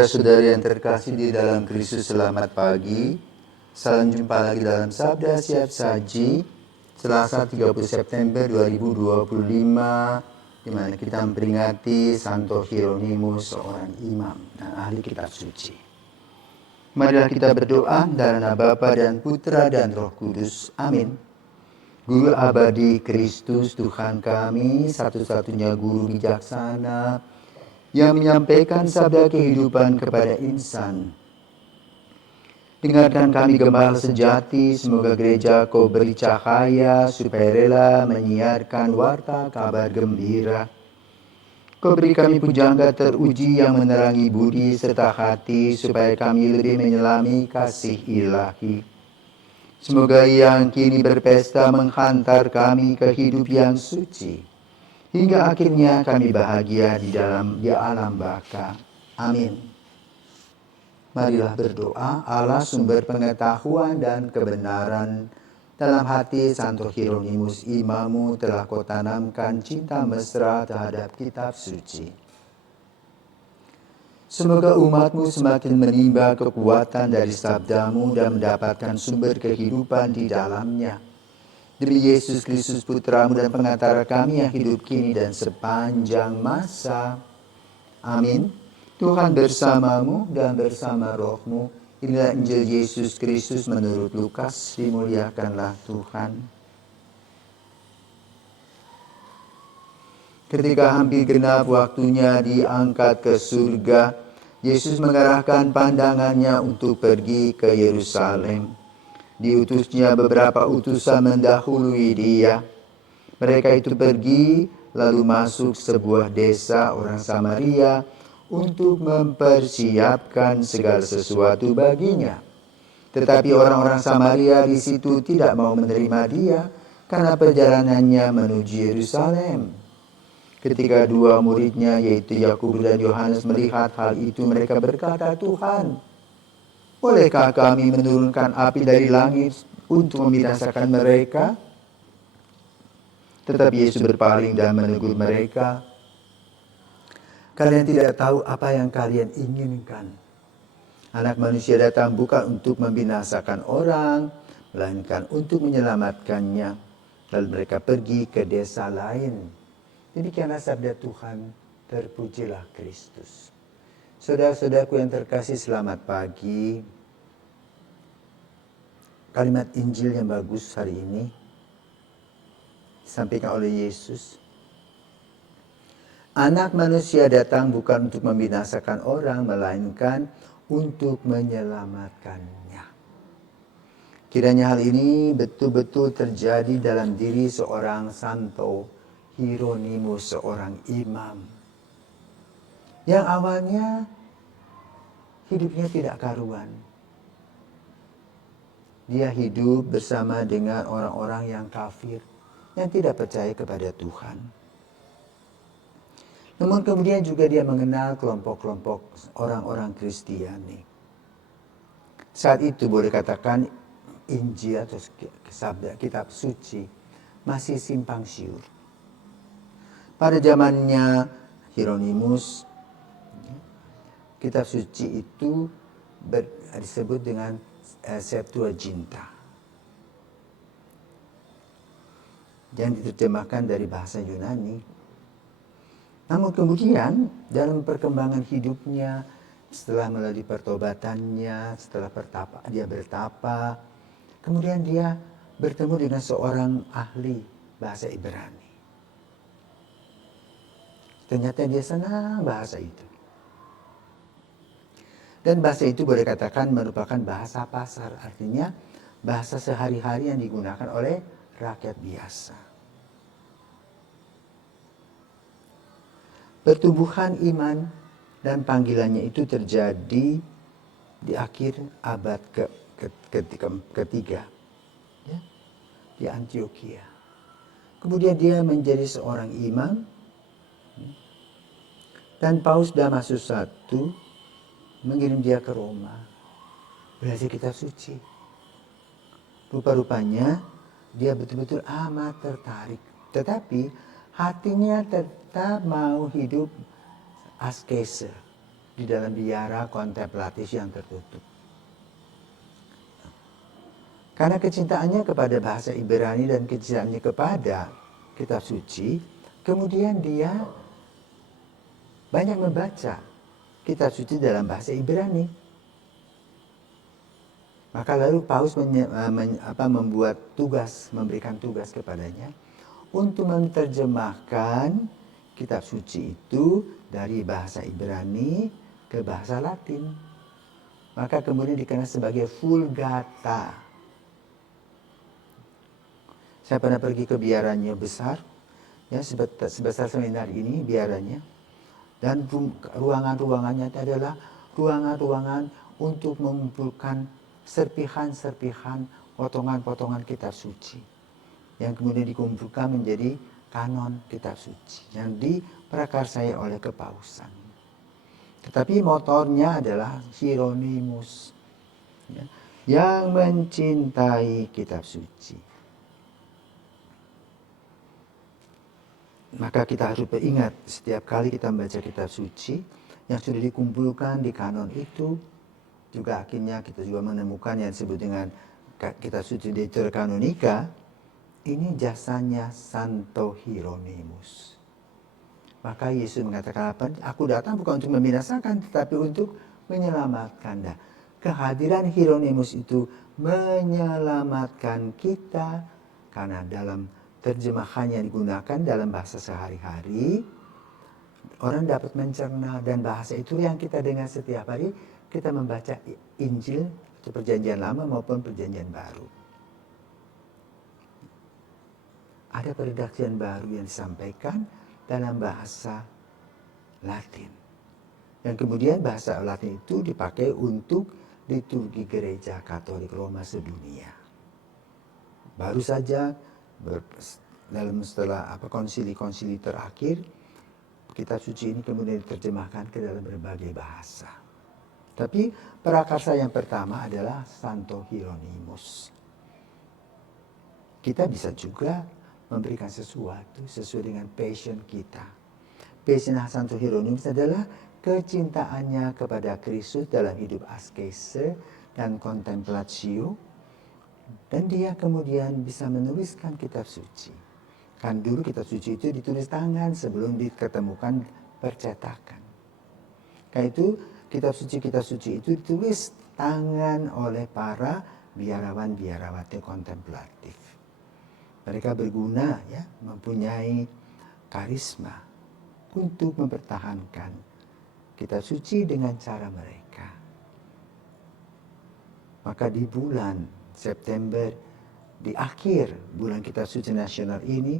Saudara-saudari yang terkasih di dalam Kristus, selamat pagi. Salam jumpa lagi dalam Sabda Siap Saji, Selasa 30 September 2025, di mana kita memperingati Santo Hieronymus, seorang imam dan ahli kitab suci. Marilah kita berdoa dalam nama Bapa dan Putra dan Roh Kudus. Amin. Guru abadi Kristus Tuhan kami, satu-satunya guru bijaksana yang menyampaikan sabda kehidupan kepada insan. Dengarkan kami gembala sejati, semoga gereja Kau beri cahaya supaya rela menyiarkan warta kabar gembira. Kau beri kami pujangga teruji yang menerangi budi serta hati, supaya kami lebih menyelami kasih ilahi. Semoga yang kini berpesta menghantar kami ke hidup yang suci, hingga akhirnya kami bahagia di alam baka. Amin. Marilah berdoa. Allah sumber pengetahuan dan kebenaran, dalam hati Santo Hieronymus Imammu telah Kau tanamkan cinta mesra terhadap kitab suci. Semoga umatmu semakin menimba kekuatan dari sabdamu dan mendapatkan sumber kehidupan di dalamnya. Demi Yesus Kristus Putramu dan pengantara kami yang hidup kini dan sepanjang masa. Amin. Tuhan bersamamu dan bersama rohmu. Inilah Injil Yesus Kristus menurut Lukas. Dimuliakanlah Tuhan. Ketika hampir genap waktunya diangkat ke surga, Yesus mengarahkan pandangannya untuk pergi ke Yerusalem. Diutusnya beberapa utusan mendahului dia. Mereka itu pergi lalu masuk sebuah desa orang Samaria untuk mempersiapkan segala sesuatu baginya. Tetapi orang-orang Samaria di situ tidak mau menerima dia karena perjalanannya menuju Yerusalem. Ketika dua muridnya yaitu Yakobus dan Yohanes melihat hal itu, mereka berkata, "Tuhan, bolehkah kami menurunkan api dari langit untuk membinasakan mereka?" Tetapi Yesus berpaling dan menegur mereka, "Kalian tidak tahu apa yang kalian inginkan. Anak manusia datang bukan untuk membinasakan orang, melainkan untuk menyelamatkannya." Lalu mereka pergi ke desa lain. Demikianlah sabda Tuhan, terpujilah Kristus. Saudara-saudaraku yang terkasih, selamat pagi. Kalimat Injil yang bagus hari ini disampaikan oleh Yesus. Anak manusia datang bukan untuk membinasakan orang, melainkan untuk menyelamatkannya. Kiranya hal ini betul-betul terjadi dalam diri seorang Santo Hieronymus, seorang imam yang awalnya hidupnya tidak karuan. Dia hidup bersama dengan orang-orang yang kafir, yang tidak percaya kepada Tuhan. Namun kemudian juga dia mengenal kelompok-kelompok orang-orang Kristiani. Saat itu boleh katakan Injil atau sabda kitab suci masih simpang siur. Pada zamannya Hieronymus, kitab suci itu disebut dengan Septuaginta, yang diterjemahkan dari bahasa Yunani. Namun kemudian dalam perkembangan hidupnya, setelah melalui pertobatannya, setelah dia bertapa, kemudian dia bertemu dengan seorang ahli bahasa Ibrani. Ternyata dia senang bahasa itu. Dan bahasa itu boleh katakan merupakan bahasa pasar, artinya bahasa sehari-hari yang digunakan oleh rakyat biasa. Pertumbuhan iman dan panggilannya itu terjadi di akhir abad ketiga, ya, di Antioquia. Kemudian dia menjadi seorang imam, dan Paus Damasus I mengirim dia ke Roma belajar kitab suci. Rupa-rupanya dia betul-betul amat tertarik, tetapi hatinya tetap mau hidup askese. di dalam biara kontemplatif yang tertutup. Karena kecintaannya kepada bahasa Ibrani dan kecintaannya kepada kitab suci, kemudian dia banyak membaca kitab suci dalam bahasa Ibrani. Maka lalu Paus memberikan tugas kepadanya untuk menerjemahkan kitab suci itu dari bahasa Ibrani ke bahasa Latin. Maka kemudian dikenal sebagai Vulgata. Saya pernah pergi ke biaranya besar, ya sebesar seminar ini biaranya, dan ruangan-ruangannya adalah ruangan-ruangan untuk mengumpulkan serpihan-serpihan potongan-potongan kitab suci yang kemudian dikumpulkan menjadi kanon kitab suci yang diprakarsai oleh kepausan. Tetapi motornya adalah Hieronymus, ya, yang mencintai kitab suci. Maka kita harus beringat setiap kali kita membaca kitab suci yang sudah dikumpulkan di kanon itu, juga akhirnya kita juga menemukan yang disebut dengan kitab suci Deuterokanonika. Ini jasanya Santo Hieronymus. Maka Yesus mengatakan apa? Aku datang bukan untuk membinasakan, tetapi untuk menyelamatkan. Nah, kehadiran Hieronymus itu menyelamatkan kita karena dalam terjemahan yang digunakan dalam bahasa sehari-hari, orang dapat mencerna, dan bahasa itu yang kita dengar setiap hari. Kita membaca Injil atau Perjanjian Lama maupun Perjanjian Baru. Ada peredaksian baru yang disampaikan dalam bahasa Latin. Dan kemudian bahasa Latin itu dipakai untuk liturgi Gereja Katolik Roma sedunia. Baru saja setelah konsili-konsili terakhir, kitab suci ini kemudian diterjemahkan ke dalam berbagai bahasa. Tapi prakarsa yang pertama adalah Santo Hieronymus. Kita bisa juga memberikan sesuatu sesuai dengan passion kita. Passion Santo Hieronymus adalah kecintaannya kepada Kristus dalam hidup askese dan kontemplatio. Dan dia kemudian bisa menuliskan kitab suci. Kan dulu kitab suci itu ditulis tangan sebelum diketemukan percetakan. Karena itu kitab suci itu ditulis tangan oleh para biarawan-biarawati kontemplatif. Mereka berguna, ya, mempunyai karisma untuk mempertahankan kitab suci dengan cara mereka. Maka di bulan September, di akhir bulan kitab suci nasional ini,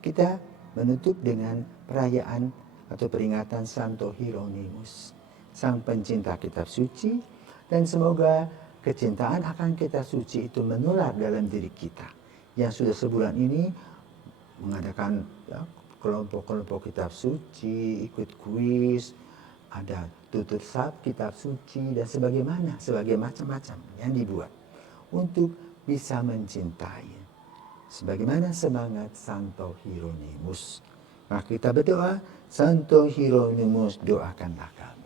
kita menutup dengan perayaan atau peringatan Santo Hieronymus, sang pencinta kitab suci, dan semoga kecintaan akan kitab suci itu menular dalam diri kita yang sudah sebulan ini mengadakan, ya, kelompok-kelompok kitab suci, ikut kuis, ada tutur sab kitab suci, dan sebagai macam-macam yang dibuat untuk bisa mencintai sebagaimana semangat Santo Hieronymus. Maka kita berdoa, Santo Hieronymus, doakanlah kami.